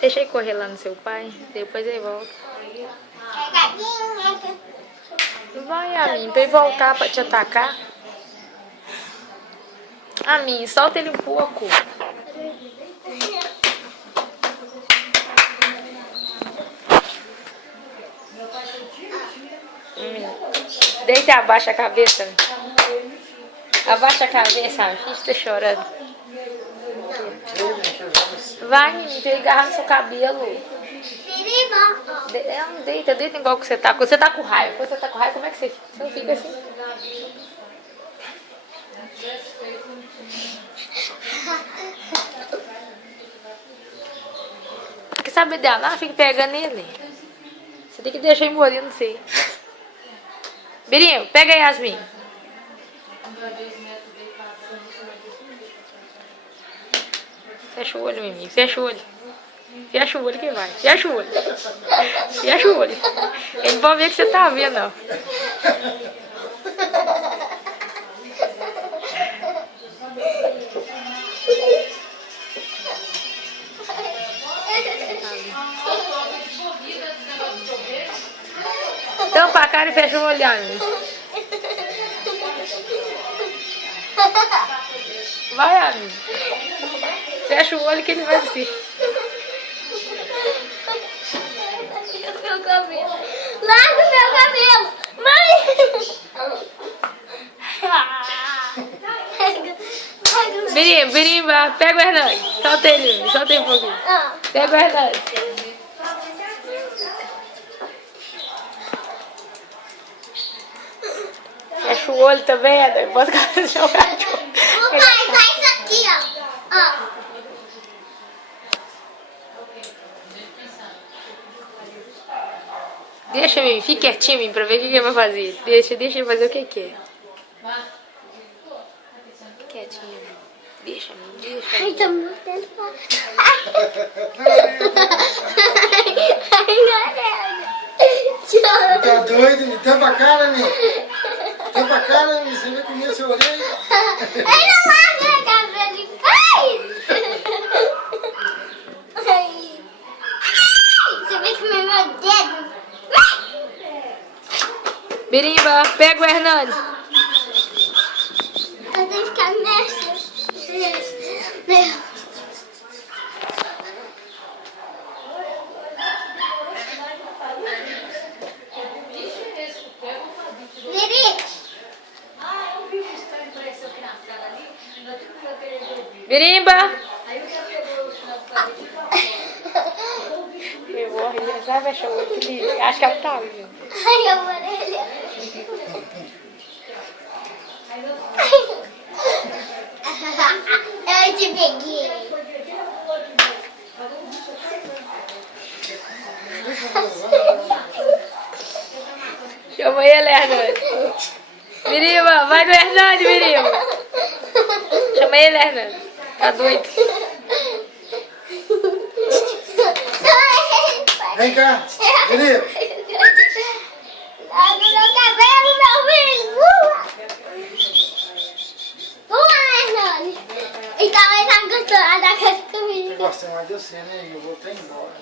Deixa ele correr lá no seu pai, depois ele volta. Vai, Amin, pra ele voltar pra te atacar. Amin, solta ele um pouco. Deita e abaixa a cabeça. Abaixa a cabeça, a gente tá chorando. Vai, menino, pra ele agarrar no seu cabelo. Não, deita igual que você tá. Quando você tá com raiva, como é que você fica? Você não fica assim? Quer saber dela? Não, fica pegando nele. Você tem que deixar ele morrer, não sei. Birinho, pega aí, Yasmin. Fecha o olho, menino. Fecha o olho. Fecha o olho que vai. Fecha o olho. Fecha o olho. Ele não pode ver que você tá vendo, não. Tampa a cara e fecha o olho, amigo. Vai, amigo. Fecha o olho que ele vai assim. Meu cabelo. Larga o meu cabelo. Mãe. Birimba, pega o Hernandes. Solta ele um pouquinho. Pega o Hernandes. Fecha o olho também, Hernandes. Bota a cabeça no seu cachorro. Papai, faz isso aqui, ó. Deixa, menino. Fique quietinho, menino, pra ver o que ele vai fazer. Deixa ele fazer o que quer. Quietinho, menino. Deixa, menino. Deixa. Ai, tá mordendo. Tá doido? Tampa a cara, menino. Tampa a cara, menino. Você vai comer seu orelha. Ai, não larga a cabelo. Ai. Você vai comer meu dedo. Birimba, pega o Hernandes. Eu tenho que ficar nessa. Birimba. Eu vou rir, já vai chamar o acho que ela tá viu? Ai, a orelha. Eu te peguei. Chama ele, Hernandes. Birimba, vai no Hernandes, Birimba. Chama ele, Hernandes. Tá doido. Vem cá. Menino. Larga meu cabelo, meu filho. Vamos lá, Hernani. Então, ele tá gostando da casa comigo. Você gosta mais de você, né? Eu vou até embora.